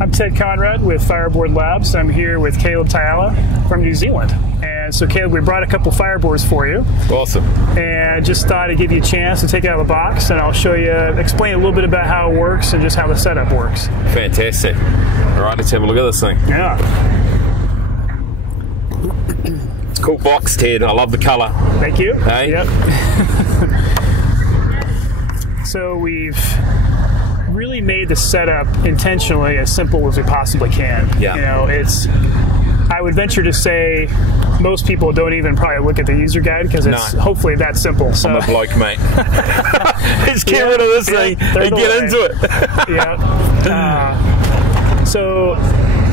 I'm Ted Conrad with FireBoard Labs. I'm here with Caleb Tailala from New Zealand. And so Caleb, we brought a couple FireBoards for you. Awesome. And just thought I'd give you a chance to take it out of the box, and I'll show you, explain a little bit about how it works and just how the setup works. Fantastic. All right, let's have a look at this thing. Yeah. It's a cool box, Ted. I love the color. Thank you. Hey? Yep. So we've really made the setup intentionally as simple as we possibly can. Yeah. You know, I would venture to say most people don't even probably look at the user guide because it's hopefully that simple. So. I'm a bloke, mate. Just get rid of this thing and get into it. Yeah. So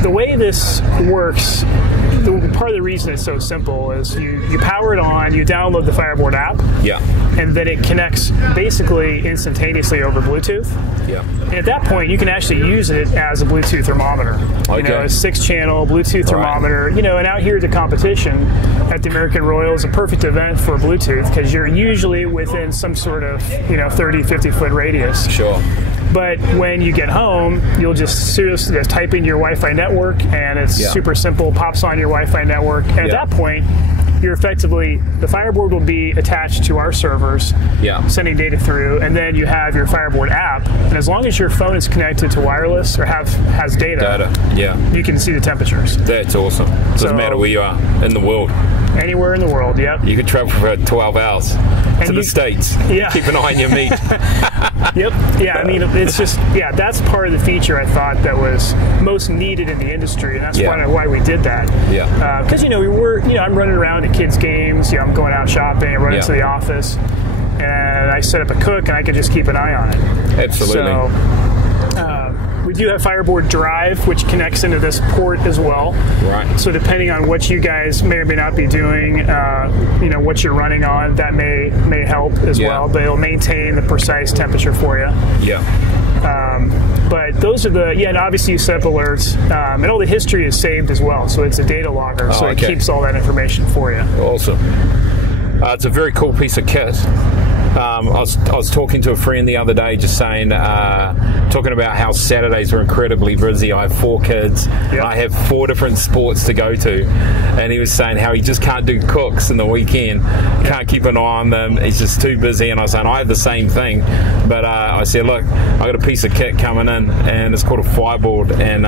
the way this works, part of the reason it's so simple is you power it on, you download the FireBoard app, and then it connects basically instantaneously over Bluetooth. Yeah. And at that point, you can actually use it as a Bluetooth thermometer. Okay. You know, a 6-channel Bluetooth thermometer. You know, and out here at the competition at the American Royal is a perfect event for Bluetooth because you're usually within some sort of 30, 50-foot radius. Sure. But when you get home, you'll just type in your Wi-Fi network, and it's super simple. Pops on your Wi-Fi network, and at that point, you're effectively, the FireBoard will be attached to our servers, sending data through, and then you have your FireBoard app, and as long as your phone is connected to wireless or has data, you can see the temperatures. That's awesome. Doesn't matter where you are in the world. Anywhere in the world, You could travel for 12 hours to the States. Keep an eye on your meat. I mean, it's just, that's part of the feature I thought that was most needed in the industry, and that's why we did that. Because, I'm running around at kids' games, I'm going out shopping, I run into the office, and I set up a cook, and I could just keep an eye on it. Absolutely. So, we do have FireBoard Drive, which connects into this port as well. Right. So depending on what you guys may or may not be doing, what you're running on, that may help as well. But it'll maintain the precise temperature for you. But those are and obviously you set up alerts, and all the history is saved as well. So it's a data logger, so it keeps all that information for you. Awesome. It's a very cool piece of kit. I was talking to a friend the other day, just saying, talking about how Saturdays are incredibly busy. I have 4 kids, and I have 4 different sports to go to, and he was saying how he just can't do cooks in the weekend, can't keep an eye on them, he's just too busy. And I was saying I have the same thing, but I said, look, I got a piece of kit coming in, and it's called a FireBoard, and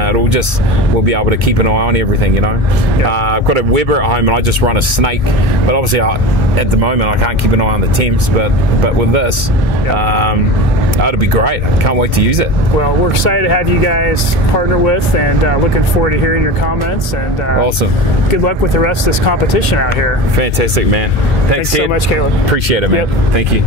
we'll be able to keep an eye on everything. I've got a Weber at home, and I just run a Snake, but obviously at the moment I can't keep an eye on the temps, but with this, that'd be great. I can't wait to use it. Well, we're excited to have you guys partner with, and looking forward to hearing your comments. And awesome. Good luck with the rest of this competition out here. Fantastic, man. Thanks so much, Caleb. Appreciate it, man. Thank you.